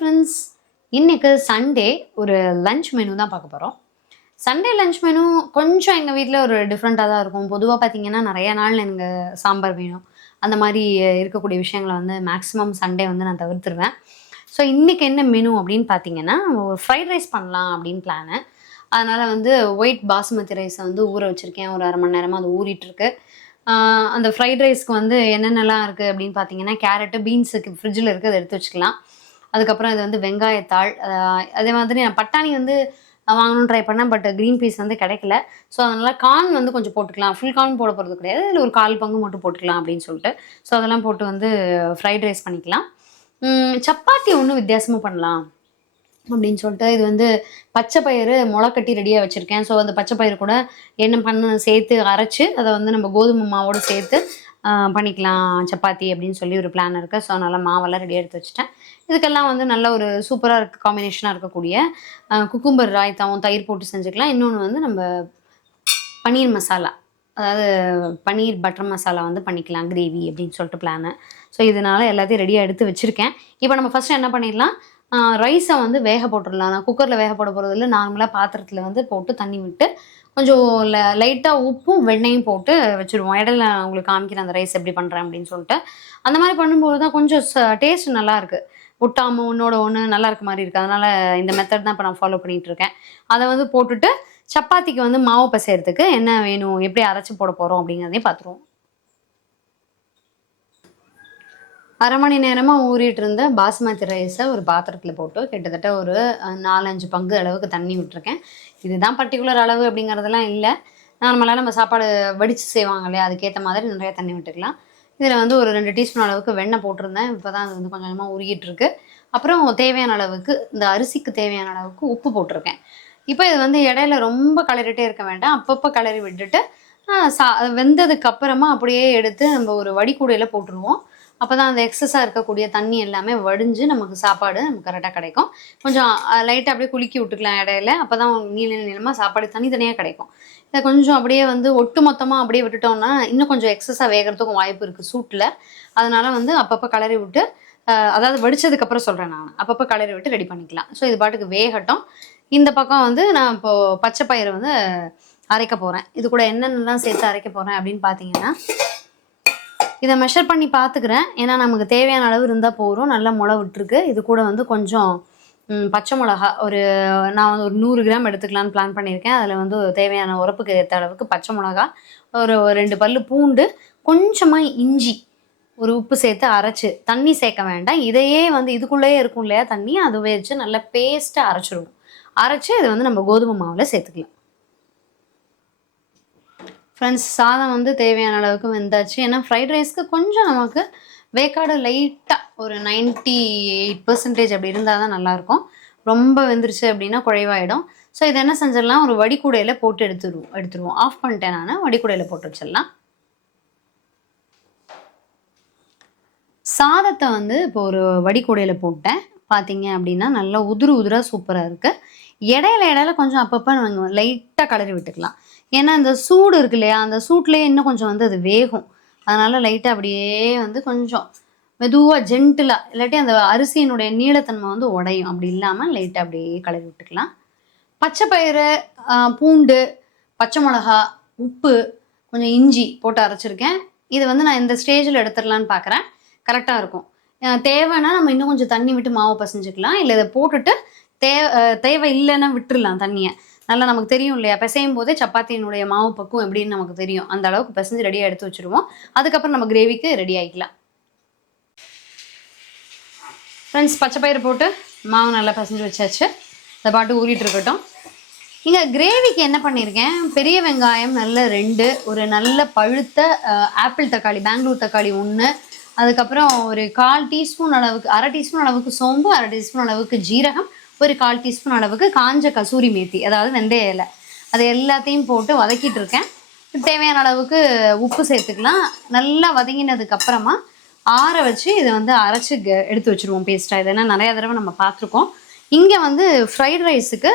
Friends இன்றைக்கு Sunday ஒரு lunch menu தான் பார்க்க போகிறோம் சண்டே லஞ்ச் மெனு கொஞ்சம் எங்கள் வீட்டில் ஒரு டிஃப்ரெண்ட்டாக தான் இருக்கும். பொதுவாக பார்த்தீங்கன்னா நிறைய நாள் எனக்கு சாம்பார் வேணும். அந்த மாதிரி இருக்கக்கூடிய விஷயங்களை வந்து மேக்ஸிமம் சண்டே வந்து நான் தவிர்த்துருவேன். ஸோ இன்றைக்கி என்ன மெனு அப்படின்னு பார்த்தீங்கன்னா ஒரு ஃப்ரைட் ரைஸ் பண்ணலாம் அப்படின்னு பிளானு அதனால் வந்து ஒயிட் பாசுமதி ரைஸை வந்து ஊற வச்சுருக்கேன். ஒரு அரை மணி நேரமாக அது ஊறிட்டுருக்கு அந்த ஃப்ரைட் ரைஸ்க்கு வந்து என்னென்னலாம் இருக்குது அப்படின்னு பார்த்தீங்கன்னா கேரட்டு பீன்ஸுக்கு ஃப்ரிட்ஜில் இருக்குது அதை எடுத்து வச்சுக்கலாம். அதுக்கப்புறம் இது வந்து வெங்காயத்தாள். அதே மாதிரி நான் பட்டாணி வந்து வாங்கணும்னு ட்ரை பண்ணேன் பட் க்ரீன் பீஸ் வந்து கிடைக்கல. ஸோ அதனால் கார்ன் வந்து கொஞ்சம் போட்டுக்கலாம். ஃபுல் கார்ன் போட போகிறது கிடையாது. இதில் ஒரு கால் பங்கு மட்டும் போட்டுக்கலாம் அப்படின்னு சொல்லிட்டு. ஸோ அதெல்லாம் போட்டு வந்து ஃப்ரைட் ரைஸ் பண்ணிக்கலாம். சப்பாத்தி ஒன்றும் வித்தியாசமாக பண்ணலாம் அப்படின்னு சொல்லிட்டு இது வந்து பச்சை பயிறு முளைக்கட்டி ரெடியாக வச்சுருக்கேன். ஸோ அந்த பச்சை பயிறு கூட என்ன பண்ண சேர்த்து அரைச்சி அதை வந்து நம்ம கோதுமை மாவோடு சேர்த்து பண்ணிக்கலாம் சப்பாத்தி அப்படின்னு சொல்லி ஒரு பிளான் இருக்குது ஸோ அதனால் மாவெல்லாம் ரெடியாக எடுத்து வச்சுட்டேன். இதுக்கெல்லாம் வந்து நல்ல ஒரு சூப்பராக இருக்க காம்பினேஷனாக இருக்கக்கூடிய குக்கும்பர் ராய்த்தாவும் தயிர் போட்டு செஞ்சுக்கலாம். இன்னொன்று வந்து நம்ம பன்னீர் மசாலா. அதாவது பன்னீர் பட்டர் மசாலா வந்து பண்ணிக்கலாம் கிரேவி அப்படின்னு சொல்லிட்டு பிளானு ஸோ இதனால் எல்லாத்தையும் ரெடியாக எடுத்து வச்சுருக்கேன். இப்போ நம்ம ஃபஸ்ட்டு என்ன பண்ணிடலாம்? ரைஸை வந்து வேக போட்டுடலாம். நான் குக்கரில் வேக போட போகிறதில்ல நார்மலாக பாத்திரத்தில் வந்து போட்டு தண்ணி விட்டு கொஞ்சம் லைட்டாக உப்பும் வெண்ணெயும் போட்டு வச்சுருவோம். இடையில நான் உங்களுக்கு காமிக்கிறேன் அந்த ரைஸ் எப்படி பண்ணுறேன் அப்படின்னு சொல்லிட்டு. அந்த மாதிரி பண்ணும்போது தான் கொஞ்சம் டேஸ்ட் நல்லாயிருக்கு ஒட்டாமல் ஒன்றோட ஒன்று நல்லா இருக்க மாதிரி இருக்குது அதனால் இந்த மெத்தட் தான் இப்போ நான் ஃபாலோ பண்ணிகிட்டு இருக்கேன். அதை வந்து போட்டுட்டு சப்பாத்திக்கு வந்து மாவு பிசைறதுக்கு என்ன வேணும் எப்படி அரைச்சி போட போகிறோம் அப்படிங்கிறதையும் பார்த்துருவோம். அரை மணி நேரமாக ஊறிட்டு இருந்த பாஸ்மதி ரைஸை ஒரு பாத்திரத்தில் போட்டு கிட்டத்தட்ட ஒரு நாலஞ்சு பங்கு அளவுக்கு தண்ணி விட்டுருக்கேன். இதுதான் பர்டிகுலர் அளவு அப்படிங்கிறதெல்லாம் இல்லை. நார்மலாக நம்ம சாப்பாடு வடித்து செய்வாங்க இல்லையா? அதுக்கேற்ற மாதிரி நிறையா தண்ணி விட்டுக்கலாம். இதில் வந்து ஒரு ரெண்டு டீஸ்பூன் அளவுக்கு வெண்ணெய் போட்டிருந்தேன். இப்போ தான் அது வந்து கொஞ்சம் கொஞ்சமாக உருகிட்டுருக்கு. அப்புறம் தேவையான அளவுக்கு இந்த அரிசிக்கு தேவையான அளவுக்கு உப்பு போட்டிருக்கேன். இப்போ இது வந்து இடையில ரொம்ப கலரிட்டே இருக்க வேண்டாம். அப்பப்போ கலரி விட்டுட்டு சா வெந்ததுக்கு அப்புறமா அப்படியே எடுத்து நம்ம ஒரு வடிகூடையில் போட்டுருவோம். அப்போ தான் அந்த எக்ஸஸாக இருக்கக்கூடிய தண்ணி எல்லாமே வடிஞ்சு நமக்கு சாப்பாடு நமக்கு கரெக்டாக கிடைக்கும். கொஞ்சம் லைட்டாக அப்படியே குலுக்கி விட்டுக்கலாம் இடையில. அப்போ தான் நீள நீளமாக சாப்பாடு தனித்தனியாக கிடைக்கும். இதை கொஞ்சம் அப்படியே வந்து ஒட்டு மொத்தமாக அப்படியே விட்டுட்டோம்னா இன்னும் கொஞ்சம் எக்ஸஸாக வேகிறதுக்கும் வாய்ப்பு இருக்குது சூட்டில். அதனால் வந்து அப்பப்போ கலரி விட்டு அதாவது வடித்ததுக்கப்புறம் சொல்கிறேன் நான். அப்பப்போ கலரி விட்டு ரெடி பண்ணிக்கலாம். ஸோ இது பாட்டுக்கு வேகட்டும். இந்த பக்கம் வந்து நான் இப்போது பச்சை பயிறை வந்து அரைக்க போகிறேன் இது கூட என்னென்னலாம் சேர்த்து அரைக்க போகிறேன் அப்படின்னு பார்த்தீங்கன்னா இதை மெஷர் பண்ணி பார்த்துக்கிறேன். ஏன்னா நமக்கு தேவையான அளவு இருந்தால் போதும். நல்லா முளை விட்டுருக்கு. இது கூட வந்து கொஞ்சம் பச்சை மிளகா. ஒரு நான் வந்து ஒரு நூறு கிராம் எடுத்துக்கலான்னு பிளான் பண்ணியிருக்கேன். அதில் வந்து தேவையான உரப்புக்கு ஏற்ற அளவுக்கு பச்சை மிளகா ஒரு ரெண்டு பல் பூண்டு கொஞ்சமாக இஞ்சி ஒரு உப்பு சேர்த்து அரைச்சு தண்ணி சேர்க்க வேண்டாம். இதையே வந்து இதுக்குள்ளேயே இருக்கும் இல்லையா தண்ணி? அது வச்சு நல்லா பேஸ்ட்டாக அரைச்சிடுவோம் அரைச்சி இதை வந்து நம்ம கோதுமை மாவில் சேர்த்துக்கலாம். ஃப்ரெண்ட்ஸ் சாதம் வந்து தேவையான அளவுக்கு வெந்தாச்சு. ஏன்னா ஃப்ரைட் ரைஸ்க்கு கொஞ்சம் நமக்கு வேக்காடு லைட்டாக ஒரு 98% எயிட் பர்சன்டேஜ் அப்படி இருந்தால் தான் நல்லாயிருக்கும். ரொம்ப வெந்துருச்சு அப்படின்னா குழைவாயிடும் ஸோ இதை என்ன செஞ்சிடலாம்? ஒரு வடிகூடையில் போட்டு எடுத்துருவோம் எடுத்துருவோம். ஆஃப் பண்ணிட்டேன் நான். வடிகூடையில் போட்டு வச்சிடலாம். சாதத்தை வந்து இப்போ ஒரு வடிகூடையில் போட்டேன். பார்த்தீங்க அப்படின்னா நல்லா உதிரு உதிராக சூப்பராக இருக்குது இடையில இடையில கொஞ்சம் அப்பப்போ நம்ம லைட்டாக கலரி விட்டுக்கலாம். ஏன்னா இந்த சூடு இருக்கு இல்லையா? அந்த சூட்லேயே இன்னும் கொஞ்சம் வந்து அது வேகும். அதனால் லைட்டாக அப்படியே வந்து கொஞ்சம் மெதுவாக ஜென்டிலாக இல்லாட்டி அந்த அரிசியினுடைய நீளத்தன்மை வந்து உடையும். அப்படி இல்லாமல் லைட்டாக அப்படியே கழுவி விட்டுக்கலாம். பச்சை பயிறு பூண்டு பச்சை மிளகா உப்பு கொஞ்சம் இஞ்சி போட்டு அரைச்சிருக்கேன். இது வந்து நான் இந்த ஸ்டேஜில் எடுத்துடலான்னு பார்க்குறேன் கரெக்டாக இருக்கும். தேவைன்னா நம்ம இன்னும் கொஞ்சம் தண்ணி விட்டு மாவு பசைஞ்சுக்கலாம். இல்லை இதை போட்டுட்டு தேவை தேவை இல்லைன்னா விட்டுடலாம் தண்ணியை. நல்லா நமக்கு தெரியும் இல்லையா? பிசையும் போதே சப்பாத்தியினுடைய மாவு பக்குவம் எப்படின்னு நமக்கு தெரியும். அந்த அளவுக்கு பிசைஞ்சு ரெடியாக எடுத்து வச்சுருவோம். அதுக்கப்புறம் நம்ம கிரேவிக்கு ரெடி ஆகிக்கலாம் ஃப்ரெண்ட்ஸ் பச்சை பயிறு போட்டு மாவு நல்லா பிசைஞ்சு வச்சாச்சு. இந்த பாட்டு ஊறிட்டு இருக்கட்டும். இங்கே கிரேவிக்கு என்ன பண்ணியிருக்கேன்? பெரிய வெங்காயம் நல்ல ரெண்டு ஒரு நல்ல பழுத்த ஆப்பிள் தக்காளி பெங்களூர் தக்காளி ஒன்று அதுக்கப்புறம் ஒரு கால் டீஸ்பூன் அளவுக்கு அரை டீஸ்பூன் அளவுக்கு சோம்பு அரை டீஸ்பூன் அளவுக்கு ஜீரகம் ஒரு கால் டீஸ்பூன் அளவுக்கு காஞ்ச கசூரி மேத்தி அதாவது வெந்தய இலை. அது எல்லாத்தையும் போட்டு வதக்கிட்டு இருக்கேன். தேவையான அளவுக்கு உப்பு சேர்த்துக்கலாம். நல்லா வதங்கினதுக்கு அப்புறமா ஆற வச்சு இதை வந்து அரைச்சி எடுத்து வச்சுருவோம் பேஸ்ட்டாக இதெல்லாம் நிறையா தடவை நம்ம பார்த்துருக்கோம். இங்கே வந்து ஃப்ரைட் ரைஸுக்கு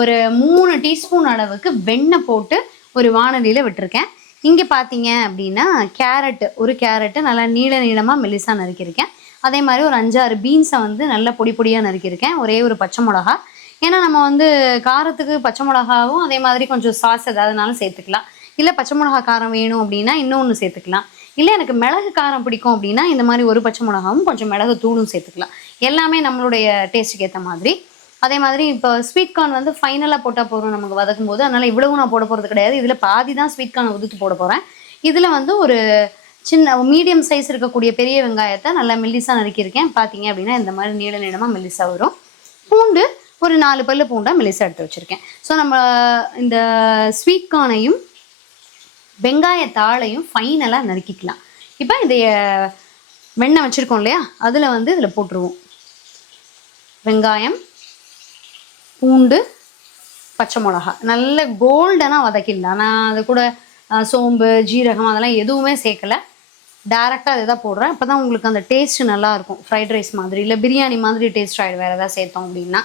ஒரு மூணு டீஸ்பூன் அளவுக்கு வெண்ணெய் போட்டு ஒரு வானலியில் விட்டுருக்கேன். இங்கே பார்த்தீங்க அப்படின்னா கேரட்டு ஒரு கேரட்டு நல்லா நீள நீளமாக மெலிசாக நறுக்கியிருக்கேன். அதே மாதிரி ஒரு அஞ்சாறு பீன்ஸை வந்து நல்லா பொடி பொடியாக நறுக்கியிருக்கேன். ஒரே ஒரு பச்சை மிளகா. ஏன்னா நம்ம வந்து காரத்துக்கு பச்சை மிளகாவும் அதே மாதிரி கொஞ்சம் சாஸ் ஏதாவதுனாலும் சேர்த்துக்கலாம். இல்லை பச்சை மிளகா காரம் வேணும் அப்படின்னா இன்னொன்று சேர்த்துக்கலாம். இல்லை எனக்கு மிளகு காரம் பிடிக்கும் அப்படின்னா இந்த மாதிரி ஒரு பச்சை மிளகாவும் கொஞ்சம் மிளகு தூளும் சேர்த்துக்கலாம். எல்லாமே நம்மளுடைய டேஸ்ட்டுக்கு ஏற்ற மாதிரி. அதே மாதிரி இப்போ ஸ்வீட் கார்ன் வந்து ஃபைனலாக போட்டால் போகிறோம் நமக்கு வதக்கும் போது அதனால் இவ்வளவும் நான் போட போகிறது கிடையாது. இதில் பாதி தான் ஸ்வீட் கார்னை உதுத்து போட போகிறேன் இதில் வந்து ஒரு சின்ன மீடியம் சைஸ் இருக்கக்கூடிய பெரிய வெங்காயத்தை நல்லா மெல்லிசாக நறுக்கியிருக்கேன். பார்த்தீங்க அப்படின்னா இந்த மாதிரி நீள நீளமாக மெல்லிசாக வரும். பூண்டு ஒரு நாலு பல்லு பூண்டாக மெல்லிஸாக எடுத்து வச்சுருக்கேன். ஸோ நம்ம இந்த ஸ்வீட் கார்னையும் வெங்காயத்தாளையும் ஃபைனலாக நறுக்கிக்கலாம். இப்போ இந்த வெண்ணெய் வச்சுருக்கோம் இல்லையா? அதில் வந்து இதில் போட்டுருவோம். வெங்காயம் பூண்டு பச்சை மிளகா. நல்ல கோல்டனாக வதக்கிடலாம். நான் அது கூட சோம்பு ஜீரகம் அதெல்லாம் எதுவுமே சேர்க்கல. டேரெக்டாக அதை தான் போடுறேன். அப்போ தான் உங்களுக்கு அந்த டேஸ்ட் நல்லாயிருக்கும். ஃப்ரைட் ரைஸ் மாதிரி இல்லை பிரியாணி மாதிரி டேஸ்ட் ஆகிடும் வேறு எதாவது சேர்த்தோம் அப்படின்னா.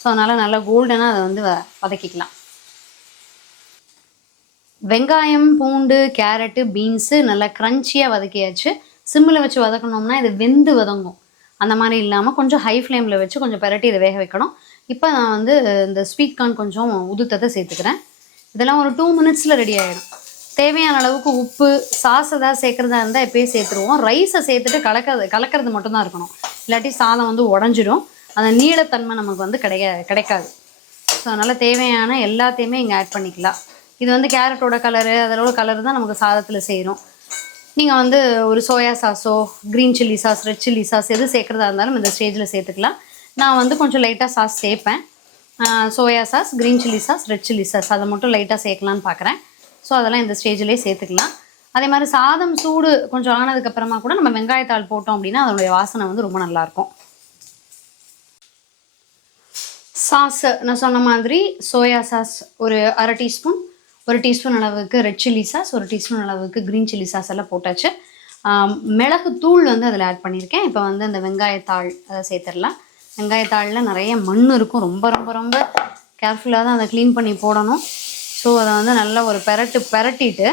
ஸோ அதனால் நல்லா கோல்டனாக அதை வந்து வ- வதக்கிக்கலாம். வெங்காயம் பூண்டு கேரட்டு பீன்ஸு நல்லா க்ரன்ச்சியாக வதக்கியாச்சு. சிம்மில் வச்சு வதக்கணும்னா இது வெந்து வதங்கும். அந்த மாதிரி இல்லாமல் கொஞ்சம் ஹை ஃப்ளேமில் வச்சு கொஞ்சம் பெரட்டி இதை வேக வைக்கணும். இப்போ நான் வந்து இந்த ஸ்வீட் கார்ன் கொஞ்சம் உதுத்தத்தை சேர்த்துக்கிறேன். இதெல்லாம் ஒரு டூ மினிட்ஸில் ரெடி ஆகிடும் தேவையான அளவுக்கு உப்பு சாஸ் ஏதாவது சேர்க்குறதா இருந்தால் எப்பயே சேர்த்துருவோம். ரைஸை சேர்த்துட்டு கலக்கிறது கலக்கிறது மட்டும்தான் இருக்கணும். இல்லாட்டி சாதம் வந்து உடஞ்சிடும். அந்த நீளத்தன்மை நமக்கு வந்து கிடைக்க கிடைக்காது. ஸோ அதனால் தேவையான எல்லாத்தையுமே இங்கே ஆட் பண்ணிக்கலாம். இது வந்து கேரட்டோட கலரு அதோட கலர் தான் நமக்கு சாதத்தில் செய்கிறோம் நீங்கள் வந்து ஒரு soya சாஸோ green chilli sauce red chilli sauce எது சேர்க்குறதா இருந்தாலும் இந்த ஸ்டேஜில் சேர்த்துக்கலாம். நான் வந்து கொஞ்சம் லைட்டாக சாஸ் சேர்ப்பேன். Soya sauce green chilli sauce red chilli sauce அதை மட்டும் லைட்டாக சேர்க்கலான்னு பார்க்குறேன் ஸோ அதெல்லாம் இந்த ஸ்டேஜ்லேயே சேர்த்துக்கலாம். அதே மாதிரி சாதம் சூடு கொஞ்சம் ஆனதுக்கப்புறமா கூட நம்ம வெங்காயத்தாள் போட்டோம் அப்படின்னா அதனுடைய வாசனை வந்து ரொம்ப நல்லாயிருக்கும். சாஸ் நான் சொன்ன மாதிரி சோயா சாஸ் ஒரு அரை டீஸ்பூன் ஒரு டீஸ்பூன் அளவுக்கு ரெட் சில்லி சாஸ் ஒரு டீஸ்பூன் அளவுக்கு க்ரீன் சில்லி சாஸ் எல்லாம் போட்டாச்சு. மிளகு தூள் வந்து அதில் ஆட் பண்ணியிருக்கேன். இப்போ வந்து அந்த வெங்காயத்தாள் அதை சேர்த்துடலாம். வெங்காயத்தாளில் நிறைய மண் இருக்கும். ரொம்ப ரொம்ப ரொம்ப கேர்ஃபுல்லாக தான் அதை க்ளீன் பண்ணி போடணும். ஸோ அதை வந்து நல்லா ஒரு பெரட்டு பெரட்டிட்டு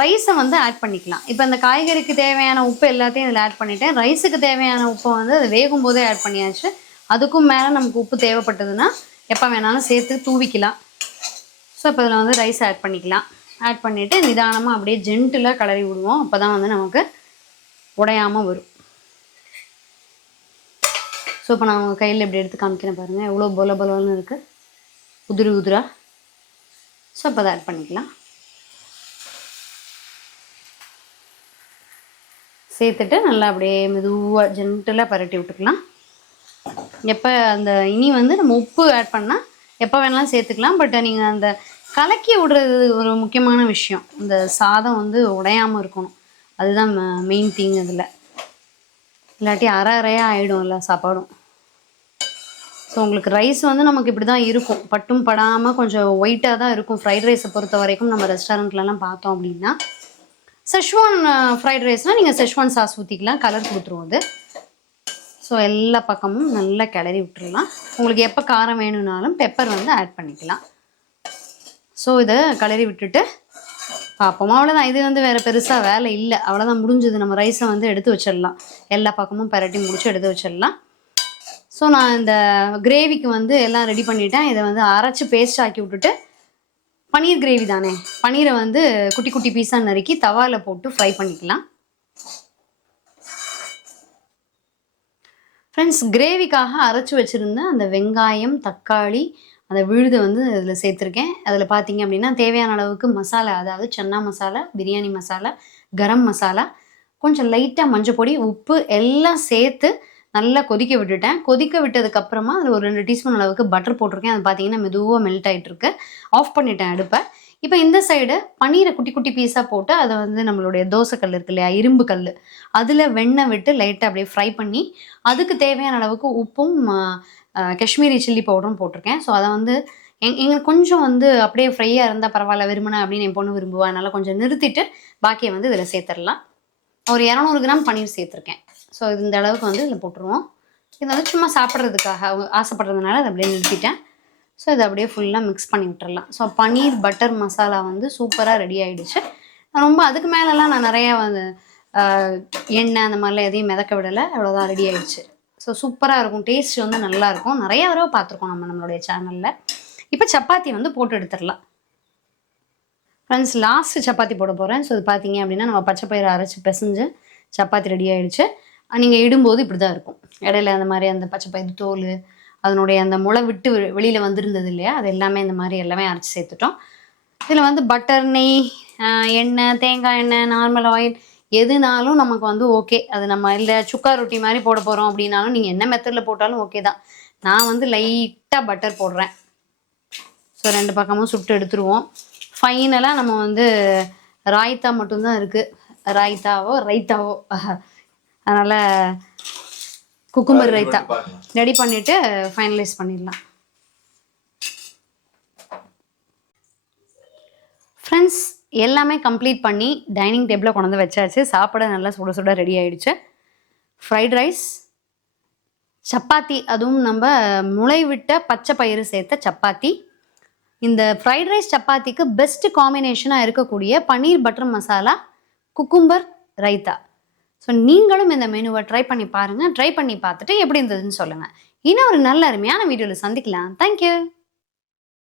ரைஸை வந்து ஆட் பண்ணிக்கலாம். இப்போ இந்த காய்கறிக்கு தேவையான உப்பு எல்லாத்தையும் இதில் ஆட் பண்ணிட்டேன். ரைஸுக்கு தேவையான உப்பை வந்து அது வேகும் போதே ஆட் பண்ணியாச்சு. அதுக்கும் மேலே நமக்கு உப்பு தேவைப்பட்டதுன்னா எப்போ வேணாலும் சேர்த்து தூவிக்கலாம். ஸோ இப்போ இதில் வந்து ரைஸ் ஆட் பண்ணிக்கலாம். ஆட் பண்ணிவிட்டு நிதானமாக அப்படியே ஜென்டிலாக கலரி விடுவோம். அப்போ தான் வந்து நமக்கு உடையாமல் வரும். ஸோ இப்போ நான் உங்கள் கையில் இப்படி எடுத்து காமிக்கிறேன் பாருங்கள் எவ்வளோ பொல பொலன்னு இருக்குது உதிரி உதிரா. ஸோ இப்போ அதை ஆட் பண்ணிக்கலாம். சேர்த்துட்டு நல்லா அப்படியே மெதுவாக ஜென்டலாக பரட்டி விட்டுக்கலாம். எப்போ அந்த இனி வந்து நம்ம உப்பு ஆட் பண்ணால் எப்போ வேணாலும் சேர்த்துக்கலாம். பட் நீங்கள் அந்த கலக்கி விடுறது ஒரு முக்கியமான விஷயம். இந்த சாதம் வந்து உடையாமல் இருக்கணும். அதுதான் மெயின் திங் அதில். இல்லாட்டி அரை அரையாக ஆகிடும் இல்லை சாப்பாடும். ஸோ உங்களுக்கு ரைஸ் வந்து நமக்கு இப்படி தான் இருக்கும். பட்டும் படாமல் கொஞ்சம் ஒயிட்டாக தான் இருக்கும். ஃப்ரைட் ரைஸை பொறுத்த வரைக்கும் நம்ம ரெஸ்டாரண்ட்லலாம் பார்த்தோம் அப்படின்னா செஷ்வான் ஃப்ரைட் ரைஸ்னால் நீங்கள் செஷ்வான் சாஸ் ஊற்றிக்கலாம் கலர் கொடுத்துருவோம் அது. ஸோ எல்லா பக்கமும் நல்லா கிளறி விட்டுறலாம். உங்களுக்கு எப்போ காரம் வேணும்னாலும் பெப்பர் வந்து ஆட் பண்ணிக்கலாம். ஸோ இதை கிளறி விட்டுட்டு பார்ப்போம். அவ்வளோதான் இது வந்து வேறு பெருசாக வேலை இல்லை. அவ்வளோதான் முடிஞ்சது. நம்ம ரைஸை வந்து எடுத்து வச்சிடலாம். எல்லா பக்கமும் பரட்டி முடிச்சு எடுத்து வச்சிடலாம். ஸோ நான் இந்த கிரேவிக்கு வந்து எல்லாம் ரெடி பண்ணிட்டேன். இதை வந்து அரைச்சி பேஸ்ட் ஆக்கி விட்டுட்டு பன்னீர் கிரேவி தானே? பன்னீரை வந்து குட்டி குட்டி பீஸாக நறுக்கி தவாவில் போட்டு ஃப்ரை பண்ணிக்கலாம். ஃப்ரெண்ட்ஸ் கிரேவிக்காக அரைச்சி வச்சுருந்த அந்த வெங்காயம் தக்காளி அந்த விழுதை வந்து இதில் சேர்த்துருக்கேன். அதில் பார்த்தீங்க அப்படின்னா தேவையான அளவுக்கு மசாலா அதாவது சன்னா மசாலா பிரியாணி மசாலா கரம் மசாலா கொஞ்சம் லைட்டாக மஞ்சள் பொடி உப்பு எல்லாம் சேர்த்து நல்லா கொதிக்க விட்டுட்டேன். கொதிக்க விட்டதுக்கப்புறமா அதில் ஒரு ரெண்டு டீஸ்பூன் அளவுக்கு பட்டர் போட்டிருக்கேன். அது பார்த்தீங்கன்னா மெதுவாக மெல்ட் ஆகிட்டு இருக்கு ஆஃப் பண்ணிட்டேன் அடுப்பை. இப்போ இந்த சைடு பன்னீரை குட்டி குட்டி பீஸாக போட்டு அதை வந்து நம்மளுடைய தோசைக்கல் இருக்கு இல்லையா இரும்பு கல். அதில் வெண்ணெய் விட்டு லைட்டாக அப்படியே ஃப்ரை பண்ணி அதுக்கு தேவையான அளவுக்கு உப்பும் காஷ்மீரி சில்லி பவுடரும் போட்டிருக்கேன். ஸோ அதை வந்து எங் எங்களுக்கு கொஞ்சம் வந்து அப்படியே ஃப்ரையாக இருந்தால் பரவாயில்ல விரும்பினேன் அப்படின்னு என் பொண்ணு விரும்புவா. அதனால் கொஞ்சம் நிறுத்திட்டு பாக்கியை வந்து இதில் சேர்த்துடலாம். ஒரு இரநூறு கிராம் பன்னீர் சேர்த்துருக்கேன். ஸோ இந்த அளவுக்கு வந்து இதில் போட்டுருவோம். இது வந்து சும்மா சாப்பிட்றதுக்காக அவங்க ஆசைப்படுறதுனால அதை அப்படியே நிறுத்திட்டேன். ஸோ இதை அப்படியே ஃபுல்லாக மிக்ஸ் பண்ணி விட்டுறலாம். ஸோ பன்னீர் பட்டர் மசாலா வந்து சூப்பராக ரெடி ஆகிடுச்சு நான் ரொம்ப அதுக்கு மேலெலாம் நான் நிறையா வந்து எண்ணெய் அந்த மாதிரிலாம் எதையும் மிதக்க விடலை. அவ்வளோதான் ரெடி ஆகிடுச்சு ஸோ சூப்பராக இருக்கும். டேஸ்ட் வந்து நல்லாயிருக்கும் நிறையா நிறைய தடவை பார்த்துருக்கோம் நம்ம நம்மளுடைய சேனலில் இப்போ சப்பாத்தி வந்து போட்டு எடுத்துடலாம். ஃப்ரெண்ட்ஸ் லாஸ்ட் சப்பாத்தி போட போகிறேன் ஸோ இது பார்த்தீங்க அப்படின்னா நம்ம பச்சை பயிறு அரைச்சி பிசைஞ்சு சப்பாத்தி ரெடி ஆகிடுச்சு நீங்கள் இடும்போது இப்படி தான் இருக்கும். இடையில அந்த மாதிரி அந்த பச்சை பயிறு தோல் அதனுடைய அந்த முளை விட்டு வெளியில் வந்திருந்தது இல்லையா? அது எல்லாமே இந்த மாதிரி எல்லாமே அரைச்சி சேர்த்துட்டோம். இதில் வந்து பட்டர் நெய் எண்ணெய் தேங்காய் எண்ணெய் நார்மல் ஆயில் எதுனாலும் நமக்கு வந்து ஓகே அது நம்ம இல்லை சுக்கா ரொட்டி மாதிரி போட போகிறோம் அப்படின்னாலும் நீங்கள் என்ன மெத்தடில் போட்டாலும் ஓகே தான். நான் வந்து லைட்டாக பட்டர் போடுறேன். ஸோ ரெண்டு பக்கமும் சுட்டு எடுத்துருவோம். ஃபைனலாக நம்ம வந்து ராய்த்தா மட்டும்தான் இருக்குது ராய்த்தாவோ ரைத்தாவோ அதனால் குக்கும்பர் ரைத்தா ரெடி பண்ணிவிட்டு ஃபைனலைஸ் பண்ணிடலாம். ஃப்ரெண்ட்ஸ் எல்லாமே கம்ப்ளீட் பண்ணி டைனிங் டேபிளில் கொண்டு வந்து வச்சாச்சு. சாப்பிட நல்லா சுட சுட ரெடி ஆயிடுச்சு. ஃப்ரைட் ரைஸ் சப்பாத்தி அதுவும் நம்ம முளைவிட்ட பச்சை பயிறு சேர்த்த சப்பாத்தி. இந்த ஃப்ரைட் ரைஸ் சப்பாத்திக்கு பெஸ்ட் காம்பினேஷனாக இருக்கக்கூடிய paneer butter masala cucumber raita so நீங்களும் இந்த மெனுவை ட்ரை பண்ணி பாருங்கள் ட்ரை பண்ணி பார்த்துட்டு எப்படி இருந்ததுன்னு சொல்லுங்கள் இன்னும் ஒரு நல்ல அருமையான வீடியோவில் சந்திக்கலாம். தேங்க்யூ